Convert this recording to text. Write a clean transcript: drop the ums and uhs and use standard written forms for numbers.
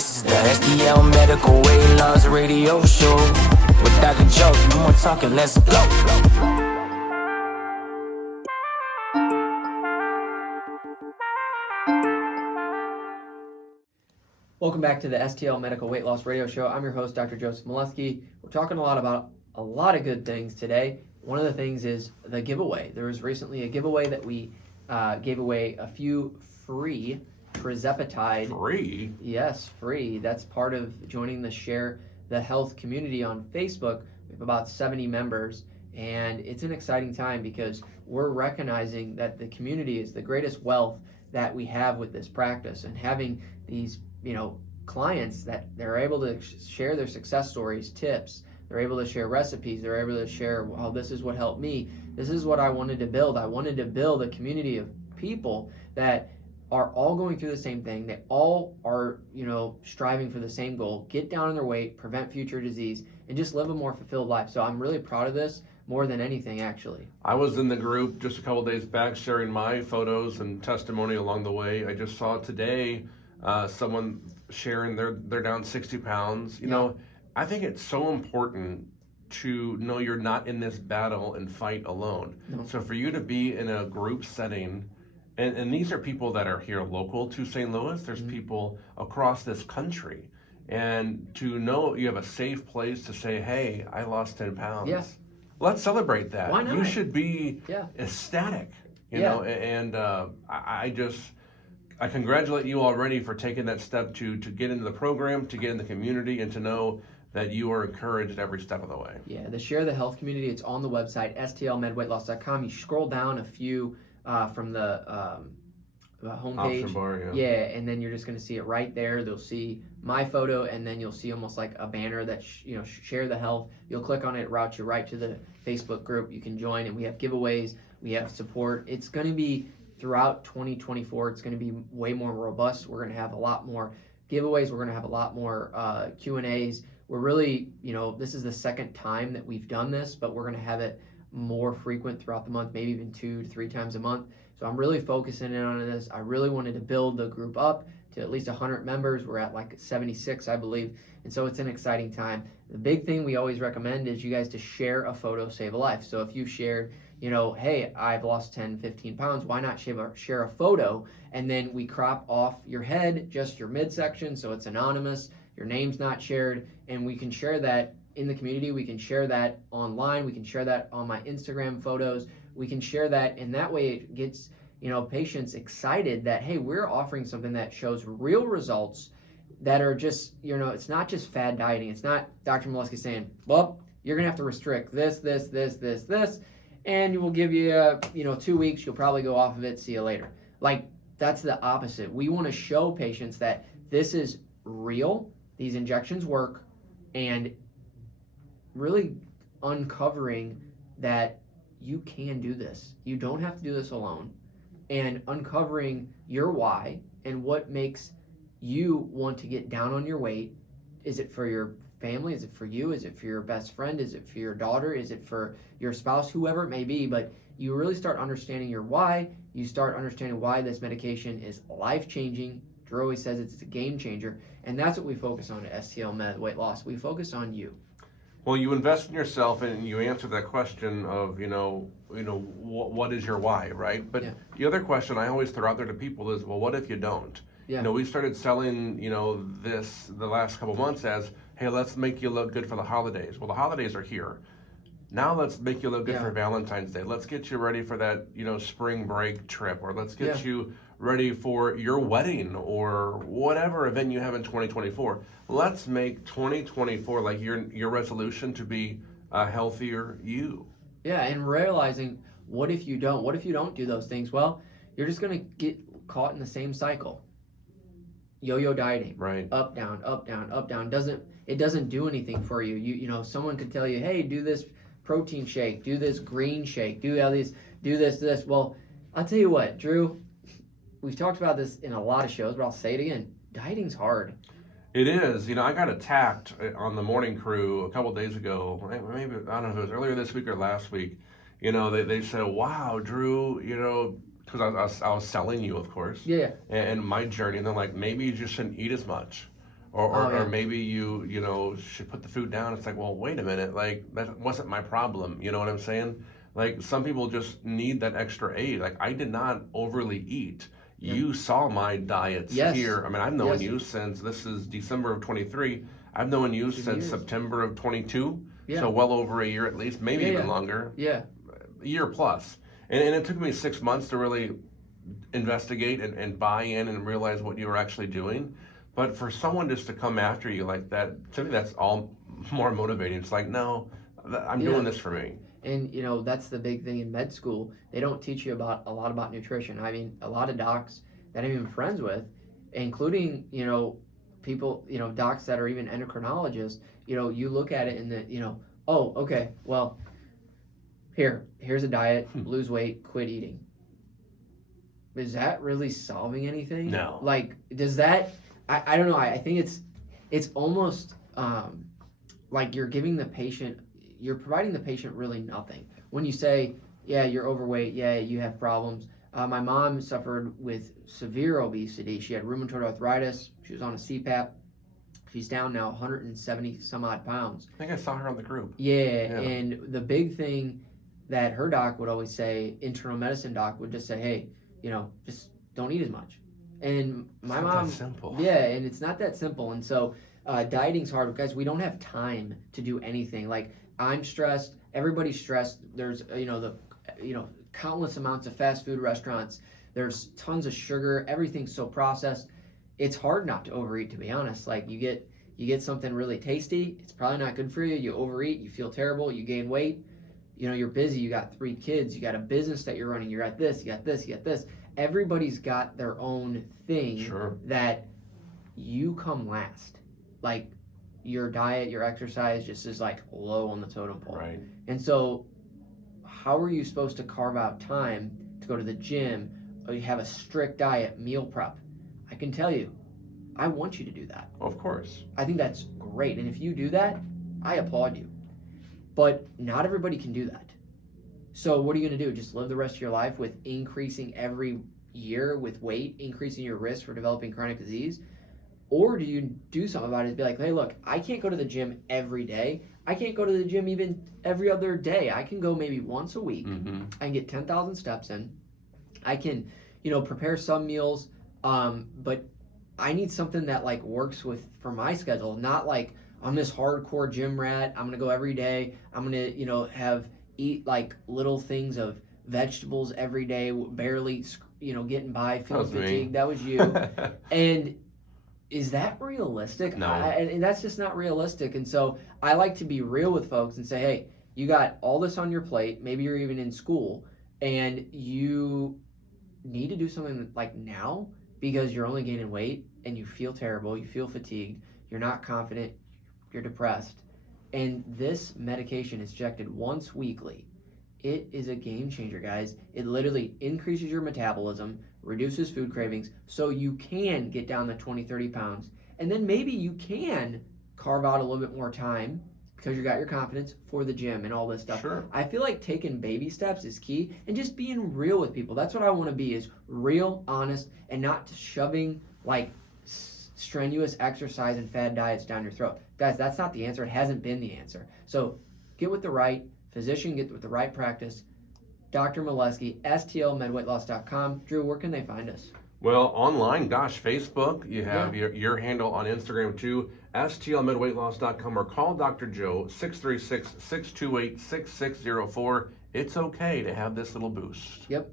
This is the STL Medical Weight Loss Radio Show with Dr. Joe. No more talking, let's go. Welcome back to the STL Medical Weight Loss Radio Show. I'm your host, Dr. Joseph Moleski. We're talking about a lot of good things today. One of the things is the giveaway. There was recently a giveaway that we gave away a few free tirzepatide. Free? Yes, free. That's part of joining the Share the Health community on Facebook. We have about 70 members, and it's an exciting time because we're recognizing that the community is the greatest wealth that we have with this practice, and having these clients that they're able to share their success stories, tips, they're able to share recipes, they're able to share, well, this is what helped me, this is what I wanted to build. I wanted to build a community of people that are all going through the same thing. They all are, striving for the same goal, get down on their weight, prevent future disease, and just live a more fulfilled life. So I'm really proud of this more than anything, actually. I was in the group just a couple days back sharing my photos and testimony along the way. I just saw today someone sharing they're down 60 pounds. I think it's so important to know you're not in this battle and fight alone. No. So for you to be in a group setting, and these are people that are here local to St. Louis, there's people across this country, and to know you have a safe place to say, hey, I lost 10 pounds. Yeah. Let's celebrate that. Why not? You should be ecstatic, know, and I congratulate you already for taking that step to get into the program, to get in the community, and to know that you are encouraged every step of the way. Yeah, the Share the Health community, it's on the website, stlmedweightloss.com. You scroll down a few from the homepage. Option bar, yeah, and then you're just going to see it right there. They'll see my photo, and then you'll see almost like a banner that, Share the Health. You'll click on it, it routes you right to the Facebook group. You can join, and we have giveaways, we have support. It's going to be throughout 2024, it's going to be way more robust. We're going to have a lot more giveaways. We're going to have a lot more Q&As. We're really, this is the second time that we've done this, but we're going to have it more frequent throughout the month, maybe even 2 to 3 times a month. So I'm really focusing in on this. I really wanted to build the group up to at least 100 members. We're at like 76, I believe. And so it's an exciting time. The big thing we always recommend is you guys to share a photo, save a life. So if you've shared, hey, I've lost 10, 15 pounds, why not share a photo? And then we crop off your head, just your midsection, so it's anonymous, your name's not shared, and we can share that in the community. We can share that online. We can share that on my Instagram photos. We can share that, and that way it gets, patients excited that, hey, we're offering something that shows real results that are just, it's not just fad dieting. It's not Dr. Moleski saying, well, you're going to have to restrict this, and we'll give you, 2 weeks. You'll probably go off of it. See you later. Like, that's the opposite. We want to show patients that this is real. These injections work, and really uncovering that you can do this. You don't have to do this alone, and uncovering your why and what makes you want to get down on your weight. Is it for your family? Is it for you? Is it for your best friend? Is it for your daughter? Is it for your spouse? Whoever it may be, but you really start understanding your why. You start understanding why this medication is life-changing. Drew always says it's a game changer, and that's what we focus on at STL Med Weight Loss. We focus on you. Well, you invest in yourself, and you answer that question of, what is your why, right? But the other question I always throw out there to people is, well, what if you don't? Yeah. We started selling, this the last couple months as, hey, let's make you look good for the holidays. Well, the holidays are here. Now let's make you look good for Valentine's Day. Let's get you ready for that, spring break trip, or let's get you ready for your wedding or whatever event you have in 2024. Let's make 2024 like your resolution to be a healthier you. Yeah, and realizing, what if you don't? What if you don't do those things? Well, you're just going to get caught in the same cycle. Yo-yo dieting. Right. Up, down, up, down, up, down. It doesn't do anything for you. You someone could tell you, hey, do this protein shake, do this green shake, do this. Well, I'll tell you what, Drew, we've talked about this in a lot of shows, but I'll say it again. Dieting's hard. It is. I got attacked on the morning crew a couple days ago. Maybe, I don't know if it was earlier this week or last week. They said, wow, Drew, because I was selling you, of course. Yeah. And my journey, and they're like, maybe you just shouldn't eat as much. or maybe you know, should put the food down. It's like, well, wait a minute, like that wasn't my problem. You know what I'm saying? Like some people just need that extra aid. Like I did not overly eat. You saw my diets here. I mean, I've known you since, this is December of 23. I've known you since September of 22. So well over a year at least, maybe even longer. A year plus. And it took me 6 months to really investigate and buy in and realize what you were actually doing. But for someone just to come after you like that, to me, that's all more motivating. It's like, no, I'm doing this for me. And, you know, that's the big thing in med school. They don't teach you a lot about nutrition. I mean, a lot of docs that I'm even friends with, including, you know, people, you know, docs that are even endocrinologists, you know, you look at it and the, you know, oh, okay, well, here's a diet, lose weight, quit eating. Is that really solving anything? No. Like, does that, I don't know, I think it's almost like you're giving the patient, you're providing the patient really nothing. When you say, yeah, you're overweight, yeah, you have problems. My mom suffered with severe obesity. She had rheumatoid arthritis. She was on a CPAP. She's down now 170 some odd pounds. I think I saw her on the group. Yeah, and the big thing that her doc would always say, internal medicine doc would just say, hey, you know, just don't eat as much. And my mom, that simple. Yeah, and it's not that simple. And so dieting's hard, guys. We don't have time to do anything. Like, I'm stressed. Everybody's stressed. There's, countless amounts of fast food restaurants. There's tons of sugar. Everything's so processed. It's hard not to overeat, to be honest. Like, you get something really tasty. It's probably not good for you. You overeat. You feel terrible. You gain weight. You know, you're busy. You got 3 kids. You got a business that you're running. You're at this. You got this. You got this. Everybody's got their own thing that you come last. Like, your diet, your exercise just is like low on the totem pole. Right. And so how are you supposed to carve out time to go to the gym or you have a strict diet, meal prep? I can tell you, I want you to do that. Of course. I think that's great. And if you do that, I applaud you. But not everybody can do that. So what are you going to do? Just live the rest of your life with increasing every year with weight, increasing your risk for developing chronic disease? Or do you do something about it and be like, hey, look, I can't go to the gym every day. I can't go to the gym even every other day. I can go maybe once a week. I can get 10,000 steps in. I can, prepare some meals, but I need something that like works for my schedule. Not like I'm this hardcore gym rat. I'm gonna go every day. I'm gonna, eat like little things of vegetables every day, barely, getting by, feeling fatigued. That was you. And is that realistic? No. And that's just not realistic. And so I like to be real with folks and say, hey, you got all this on your plate. Maybe you're even in school and you need to do something like now because you're only gaining weight and you feel terrible. You feel fatigued. You're not confident. You're depressed. And this medication is injected once weekly. It is a game changer, guys. It literally increases your metabolism, reduces food cravings, so you can get down the 20, 30 pounds. And then maybe you can carve out a little bit more time because you got your confidence for the gym and all this stuff. Sure. I feel like taking baby steps is key and just being real with people. That's what I want to be, is real, honest, and not shoving like strenuous exercise and fad diets down your throat. Guys, that's not the answer. It hasn't been the answer. So get with the right physician, get with the right practice. Dr. Moleski, STLMedWeightLoss.com. Drew, where can they find us? Well, online, Facebook. You have your handle on Instagram too, STLMedWeightLoss.com, or call Dr. Joe, 636-628-6604. It's okay to have this little boost. Yep.